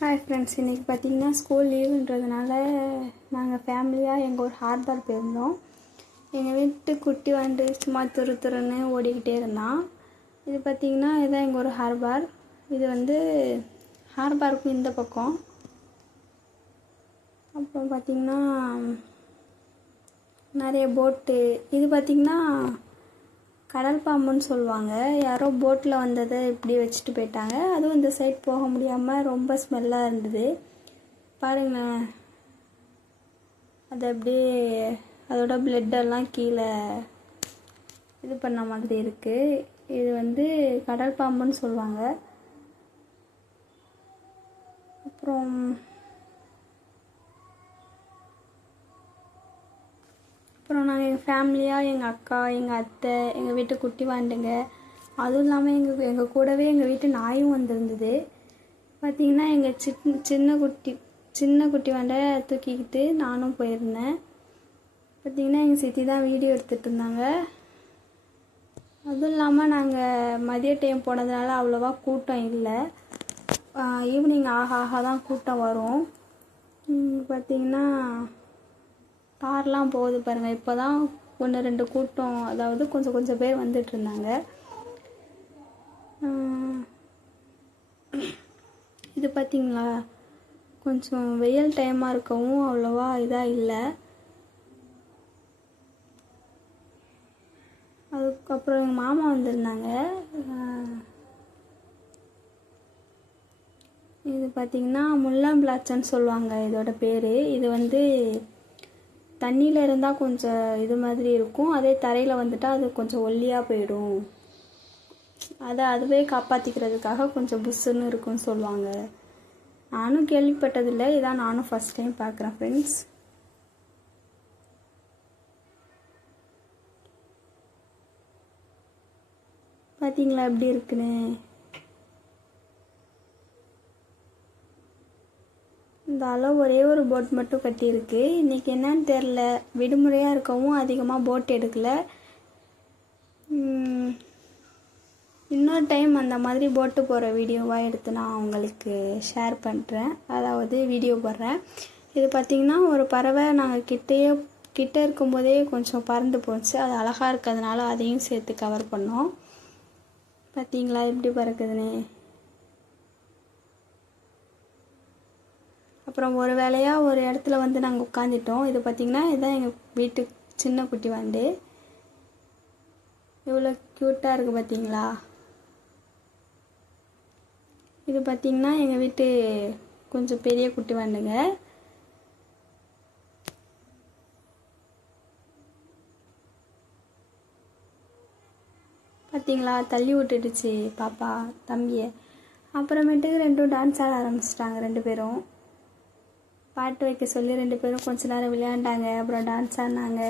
Hi friends, இன்றைக்கி பார்த்திங்கன்னா school லீவுன்றதுனால நாங்கள் ஃபேமிலியாக எங்கள் ஒரு ஹார்பர் போயிருந்தோம். எங்கள் வீட்டு குட்டி வந்து சும்மா துருன்னு ஓடிக்கிட்டே இருந்தான். இது பார்த்திங்கன்னா இதுதான் எங்கள் ஒரு ஹார்பர். இது வந்து ஹார்பருக்கும் இந்த பக்கம். அப்புறம் பார்த்திங்கன்னா நிறைய போட்டு. இது பார்த்திங்கன்னா கடல் பாம்புன்னு சொல்லுவாங்க. யாரோ போட்டில் வந்ததை இப்படி வச்சுட்டு போயிட்டாங்க. அதுவும் இந்த சைட் போக முடியாமல் ரொம்ப ஸ்மெல்லாக இருந்தது. பாருங்களேன், அது அப்படியே அதோட பிளட்டெல்லாம் கீழே இது பண்ண மாதிரி இருக்குது. இது வந்து கடல் பாம்புன்னு சொல்லுவாங்க. அப்புறம் நாங்கள் எங்கள் ஃபேமிலியாக எங்கள் அக்கா, எங்கள் அத்தை, எங்கள் வீட்டு குட்டி வாண்டுங்க, அதுவும் இல்லாமல் எங்கள் கூடவே எங்கள் வீட்டு நாயும் வந்திருந்தது. பார்த்திங்கன்னா எங்கள் சின்ன குட்டி வாண்டை தூக்கிக்கிட்டு நானும் போயிருந்தேன். பார்த்திங்கன்னா எங்கள் சித்தி தான் வீடியோ எடுத்துகிட்டு இருந்தாங்க. அதுவும் இல்லாமல் நாங்கள் மதிய டைம் போனதுனால அவ்வளோவா கூட்டம் இல்லை. ஈவினிங் ஆக தான் கூட்டம் வரும். பார்த்திங்கன்னா கார்லாம் போகுது பாருங்கள். இப்போ தான் 1-2 கூட்டம், அதாவது கொஞ்சம் பேர் வந்துட்டு இருந்தாங்க. இது பார்த்திங்களா, கொஞ்சம் வெயில் டைமாக இருக்கவும் அவ்வளோவா இதாக இல்லை. அதுக்கப்புறம் எங்கள் மாமா வந்திருந்தாங்க. இது பார்த்திங்கன்னா முள்ளம்பிளாச்சன்னு சொல்லுவாங்க இதோட பேர். இது வந்து தண்ணியில் இருந்தால் கொஞ்சம் இது மாதிரி இருக்கும், அதே தரையில் வந்துட்டால் அது கொஞ்சம் ஒல்லியாக போயிடும். அதுவே காப்பாற்றிக்கிறதுக்காக கொஞ்சம் புஷ்ஷுன்னு இருக்குன்னு சொல்லுவாங்க. நானும் கேள்விப்பட்டதில்லை, இதான் நானும் ஃபஸ்ட் டைம் பார்க்குறேன் ஃப்ரெண்ட்ஸ். பார்த்தீங்களா எப்படி இருக்குன்னு. இந்த அளவு ஒரே ஒரு போட் மட்டும் கட்டியிருக்கு. இன்றைக்கி என்னன்னு தெரில, விடுமுறையாக இருக்கவும் அதிகமாக போட் எடுக்கலை. இன்னொரு டைம் அந்த மாதிரி போட்டு போகிற வீடியோவாக எடுத்து நான் உங்களுக்கு ஷேர் பண்ணுறேன், அதாவது வீடியோ போடுறேன். இது பார்த்திங்கன்னா ஒரு பறவை நாங்கள் கிட்டே இருக்கும்போதே கொஞ்சம் பறந்து போச்சு. அது அழகாக இருக்கிறதுனால அதையும் சேர்த்து கவர் பண்ணோம். பார்த்தீங்களா எப்படி பறக்குதுன்னு. அப்புறம் ஒரு வேளையாக ஒரு இடத்துல வந்து நாங்கள் உட்காந்துட்டோம். இது பார்த்திங்கன்னா இதுதான் எங்கள் வீட்டு சின்ன குட்டி வாண்டு. இவ்வளோ க்யூட்டாக இருக்குது பார்த்தீங்களா. இது பார்த்திங்கன்னா எங்கள் வீட்டு கொஞ்சம் பெரிய குட்டி வாண்டுங்க. பார்த்தீங்களா, தள்ளி விட்டுடுச்சு பாப்பா தம்பியை. அப்புறமேட்டுக்கு ரெண்டும் டான்ஸ் ஆட ஆரம்பிச்சிட்டாங்க. 2 பேரும் பாட்டு வைக்க சொல்லி 2 பேரும் கொஞ்ச நேரம் விளையாண்டாங்க. அப்புறம் டான்ஸ் ஆடினாங்க.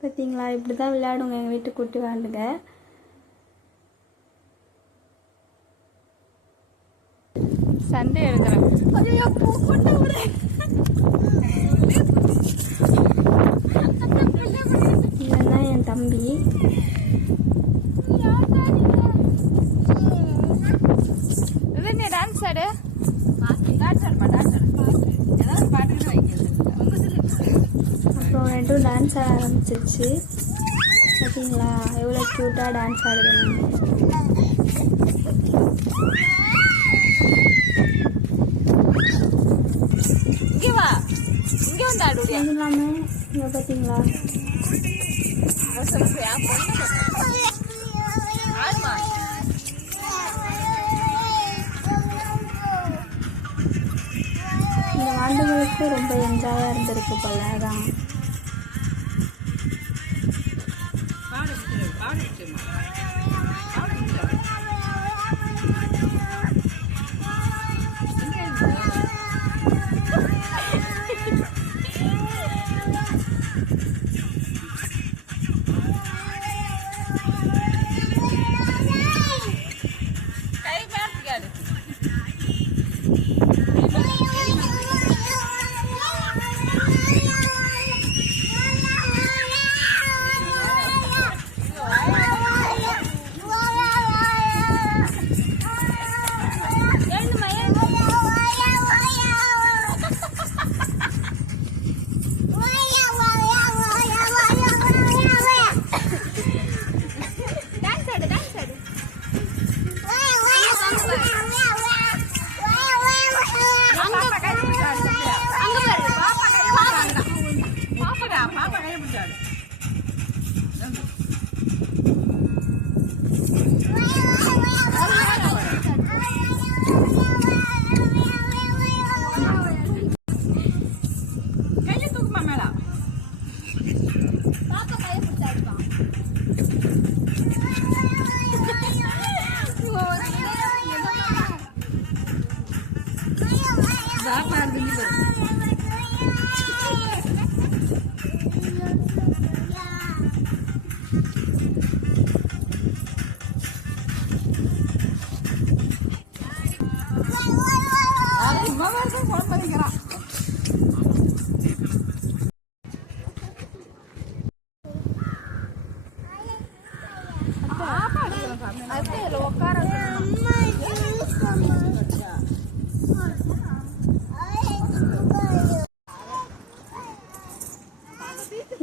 பார்த்தீங்களா, இப்படி தான் விளையாடுங்க எங்கள் வீட்டு குட்டி வாண்டுங்க. சண்டை எடுக்கிறேன். இதுதான் என் தம்பி. டான்ஸ் ஆடு. அப்புறம் 2ம் டான்ஸ் ஆட ஆரம்பிச்சிருச்சு. பார்த்தீங்களா எவ்வளோ க்யூட்டாக டான்ஸ் ஆடுதுன்னு. இங்கே வந்து ஆடுறியா? அது இல்லாமல் இங்கே பார்த்தீங்களா இந்த வாண்டுகளுக்கு ரொம்ப என்ஜாயாக இருந்திருக்கு போல. அதான்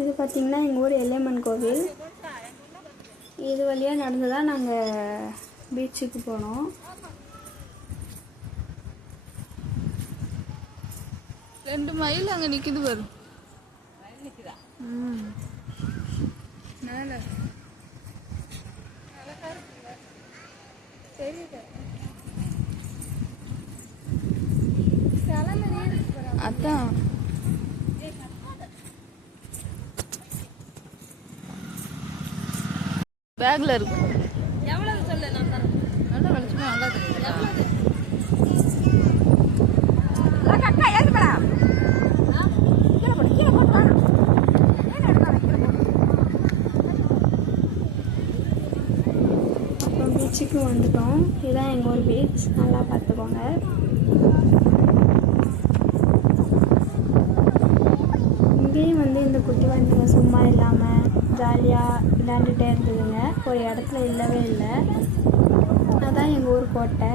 இது பார்த்திங்கன்னா எங்கள் ஊர் எல்லையம்மன் கோவில். இது வழியாக நடந்து தான் நாங்கள் பீச்சுக்கு போனோம். ரெண்டு மயில் அங்க நிக்குது பாரு. அதான் பேக்ல இருக்கு. எவ்வளவு சொல்லு நான் தரேன். நல்லா வெளிச்சமா நல்லா தெரியுது. அக்கா ஏறு போடா. கீழ போடு வா. ஏன் எடுத்தா கீழ போடு. அப்புறம் பீச்சுக்கு வந்துட்டோம். இதுதான் எங்கள் ஊர் பீச். நல்லா பார்த்துக்கோங்க. இங்கேயும் வந்து இந்த குட்டி வண்டிங்க சும்மா இல்லாமல் ஜாலியாக விளையாண்டுட்டே இருந்ததுங்க. ஒரு இடத்துல இல்லவே இல்லை. அதான் எங்கள் ஊர் கோட்டை.